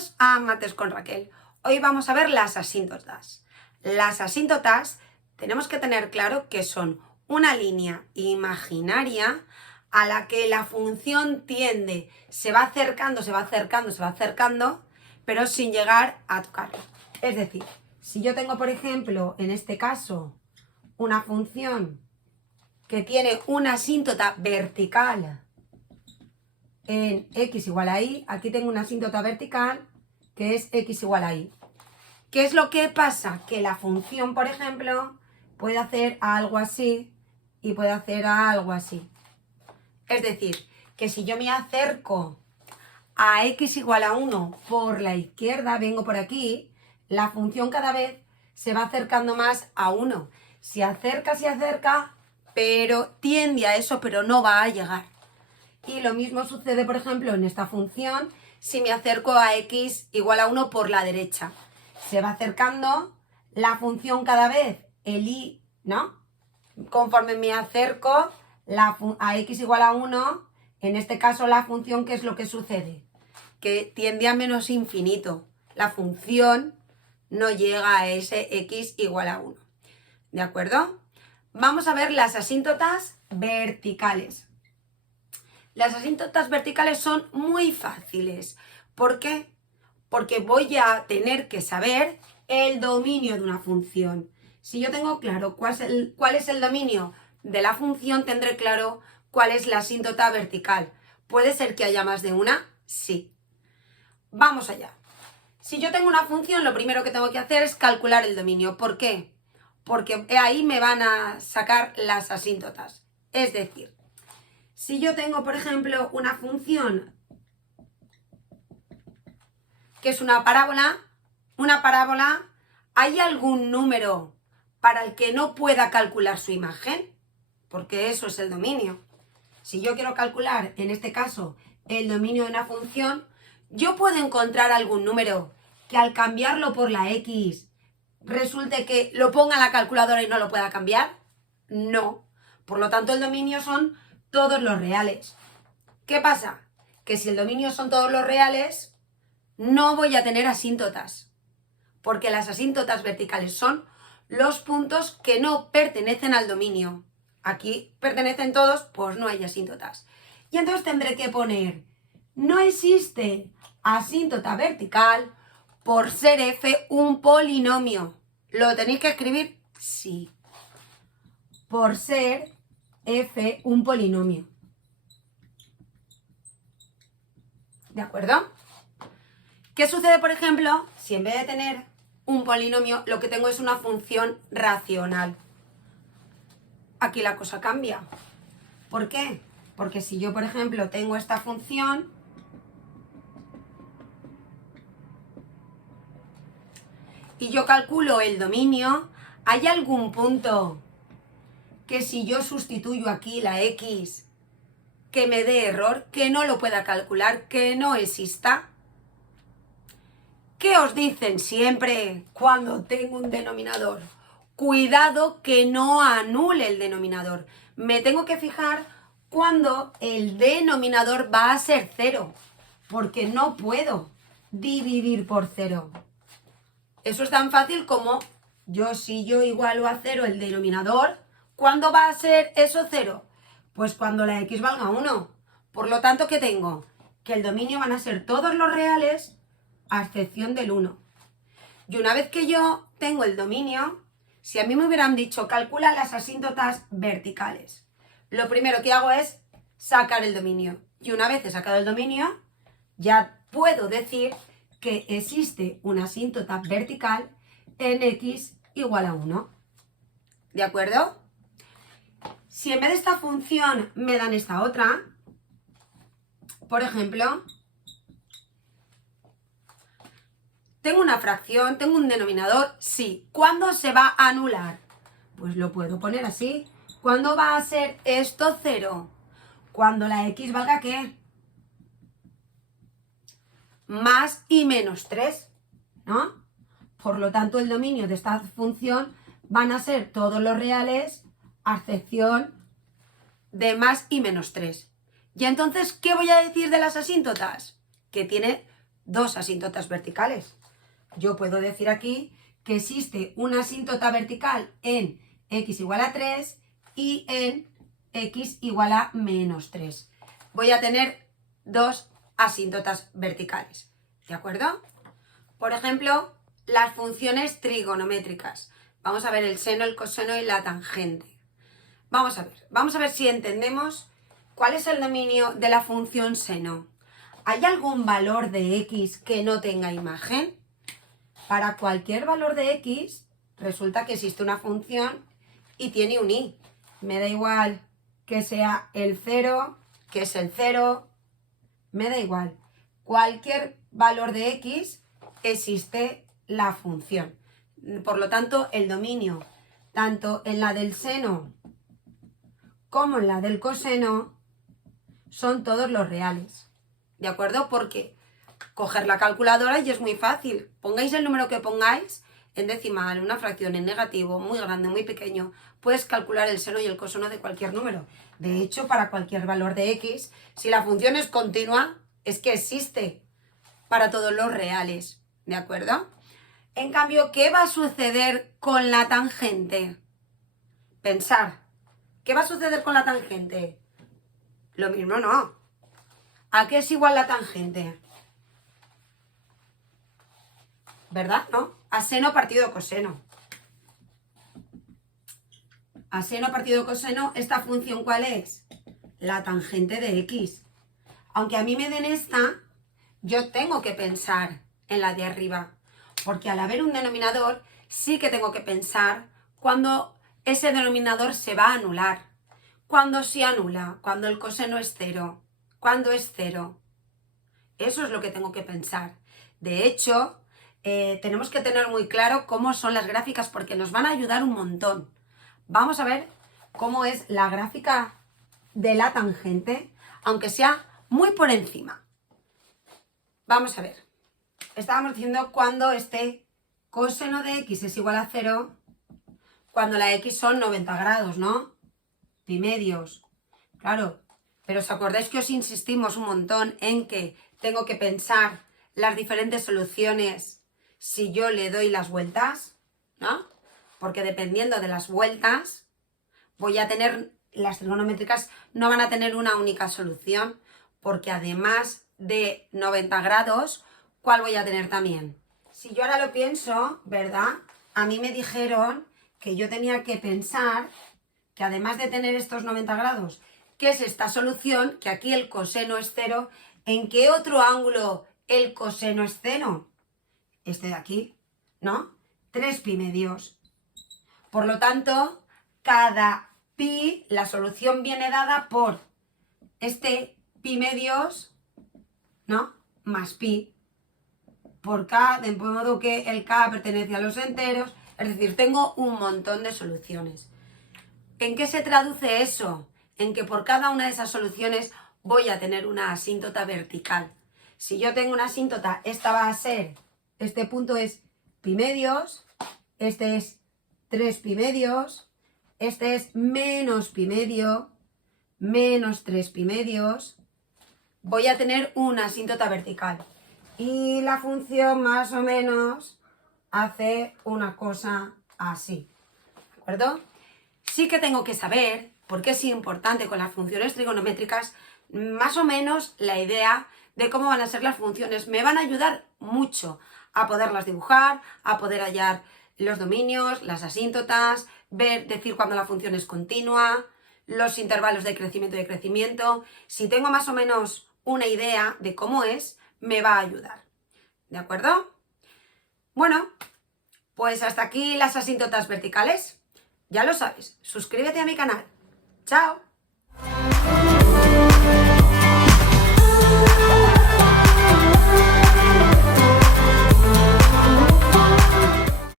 Bienvenidos a Mates con Raquel. Hoy vamos a ver las asíntotas. Las asíntotas tenemos que tener claro que son una línea imaginaria a la que la función tiende, se va acercando, pero sin llegar a tocarla. Es decir, si yo tengo, por ejemplo, en este caso, una función que tiene una asíntota vertical en x igual a y, aquí tengo una asíntota vertical que es x igual a y. ¿Qué es lo que pasa? Que la función, por ejemplo, puede hacer algo así y puede hacer algo así. Es decir, que si yo me acerco a x igual a 1 por la izquierda, vengo por aquí, la función cada vez se va acercando más a 1. Se acerca, pero tiende a eso, pero no va a llegar. Y lo mismo sucede, por ejemplo, en esta función, si me acerco a x igual a 1 por la derecha. Se va acercando la función cada vez, el y, ¿no? Conforme me acerco a x igual a 1, en este caso la función, ¿qué es lo que sucede? Que tiende a menos infinito. La función no llega a ese x igual a 1. ¿De acuerdo? Vamos a ver las asíntotas verticales. Las asíntotas verticales son muy fáciles. ¿Por qué? Porque voy a tener que saber el dominio de una función. Si yo tengo claro cuál es el dominio de la función, tendré claro cuál es la asíntota vertical. ¿Puede ser que haya más de una? Sí. Vamos allá. Si yo tengo una función, lo primero que tengo que hacer es calcular el dominio. ¿Por qué? Porque ahí me van a sacar las asíntotas. Es decir, si yo tengo, por ejemplo, una función que es una parábola, ¿hay algún número para el que no pueda calcular su imagen? Porque eso es el dominio. Si yo quiero calcular, en este caso, el dominio de una función, ¿yo puedo encontrar algún número que al cambiarlo por la x resulte que lo ponga en la calculadora y no lo pueda cambiar? No. Por lo tanto, el dominio son todos los reales. ¿Qué pasa? Que si el dominio son todos los reales, no voy a tener asíntotas, porque las asíntotas verticales son los puntos que no pertenecen al dominio. Aquí pertenecen todos, pues no hay asíntotas. Y entonces tendré que poner, no existe asíntota vertical por ser f un polinomio. ¿Lo tenéis que escribir? Sí. Por ser f un polinomio. ¿De acuerdo? ¿Qué sucede, por ejemplo, si en vez de tener un polinomio, lo que tengo es una función racional? Aquí la cosa cambia. ¿Por qué? Porque si yo, por ejemplo, tengo esta función y yo calculo el dominio, ¿hay algún punto que si yo sustituyo aquí la x que me dé error, que no lo pueda calcular, que no exista? ¿Qué os dicen siempre cuando tengo un denominador? Cuidado que no anule el denominador. Me tengo que fijar cuando el denominador va a ser 0, porque no puedo dividir por 0. Eso es tan fácil como si yo igualo a 0 el denominador, ¿cuándo va a ser eso 0? Pues cuando la x valga 1. Por lo tanto, ¿qué tengo? Que el dominio van a ser todos los reales a excepción del 1. Y una vez que yo tengo el dominio, si a mí me hubieran dicho calcula las asíntotas verticales, lo primero que hago es sacar el dominio. Y una vez he sacado el dominio, ya puedo decir que existe una asíntota vertical en x igual a 1. ¿De acuerdo? Si en vez de esta función me dan esta otra, por ejemplo, tengo una fracción, tengo un denominador, sí. ¿Cuándo se va a anular? Pues lo puedo poner así. ¿Cuándo va a ser esto 0? Cuando la x valga ¿qué? Más y menos 3, ¿no? Por lo tanto, el dominio de esta función van a ser todos los reales a excepción de más y menos 3. Y entonces, ¿qué voy a decir de las asíntotas? Que tiene dos asíntotas verticales. Yo puedo decir aquí que existe una asíntota vertical en x igual a 3 y en x igual a menos 3. Voy a tener dos asíntotas verticales, ¿de acuerdo? Por ejemplo, las funciones trigonométricas. Vamos a ver el seno, el coseno y la tangente. Vamos a ver si entendemos cuál es el dominio de la función seno. ¿Hay algún valor de x que no tenga imagen? Para cualquier valor de x, resulta que existe una función y tiene un i. Me da igual que sea el 0, que es el 0, me da igual. Cualquier valor de x existe la función. Por lo tanto, el dominio, tanto en la del seno como en la del coseno, son todos los reales. ¿De acuerdo? Porque coger la calculadora y es muy fácil. Pongáis el número que pongáis, en decimal, una fracción, en negativo, muy grande, muy pequeño, puedes calcular el seno y el coseno de cualquier número. De hecho, para cualquier valor de x, si la función es continua, es que existe para todos los reales. ¿De acuerdo? En cambio, ¿qué va a suceder con la tangente? Pensar. ¿Qué va a suceder con la tangente? Lo mismo no. ¿A qué es igual la tangente? ¿Verdad? ¿No? A seno partido coseno. A seno partido coseno, ¿esta función cuál es? La tangente de x. Aunque a mí me den esta, yo tengo que pensar en la de arriba. Porque al haber un denominador, sí que tengo que pensar cuando ese denominador se va a anular. ¿Cuándo se anula? Cuando el coseno es 0. ¿Cuándo es 0? Eso es lo que tengo que pensar. De hecho, tenemos que tener muy claro cómo son las gráficas porque nos van a ayudar un montón. Vamos a ver cómo es la gráfica de la tangente, aunque sea muy por encima. Vamos a ver. Estábamos diciendo cuando este coseno de x es igual a 0, cuando la x son 90 grados, ¿no? Pi medios. Claro, pero ¿os acordáis que os insistimos un montón en que tengo que pensar las diferentes soluciones si yo le doy las vueltas? ¿No? Porque dependiendo de las vueltas, voy a tener, las trigonométricas no van a tener una única solución, porque además de 90 grados, ¿cuál voy a tener también? Si yo ahora lo pienso, ¿verdad? A mí me dijeron que yo tenía que pensar que además de tener estos 90 grados, ¿qué es esta solución? Que aquí el coseno es 0. ¿En qué otro ángulo el coseno es 0? Este de aquí, ¿no? 3 pi medios. Por lo tanto, cada pi, la solución viene dada por este pi medios, ¿no? Más pi por k, de modo que el k pertenece a los enteros. Es decir, tengo un montón de soluciones. ¿En qué se traduce eso? En que por cada una de esas soluciones voy a tener una asíntota vertical. Si yo tengo una asíntota, esta va a ser, este punto es pi medios, este es 3 pi medios, este es menos pi medio, menos 3 pi medios. Voy a tener una asíntota vertical. Y la función más o menos hace una cosa así. ¿De acuerdo? Sí que tengo que saber, porque es importante con las funciones trigonométricas, más o menos la idea de cómo van a ser las funciones. Me van a ayudar mucho a poderlas dibujar, a poder hallar los dominios, las asíntotas, decir cuándo la función es continua, los intervalos de crecimiento y decrecimiento. Si tengo más o menos una idea de cómo es, me va a ayudar. ¿De acuerdo? Bueno, pues hasta aquí las asíntotas verticales. Ya lo sabes, suscríbete a mi canal. ¡Chao!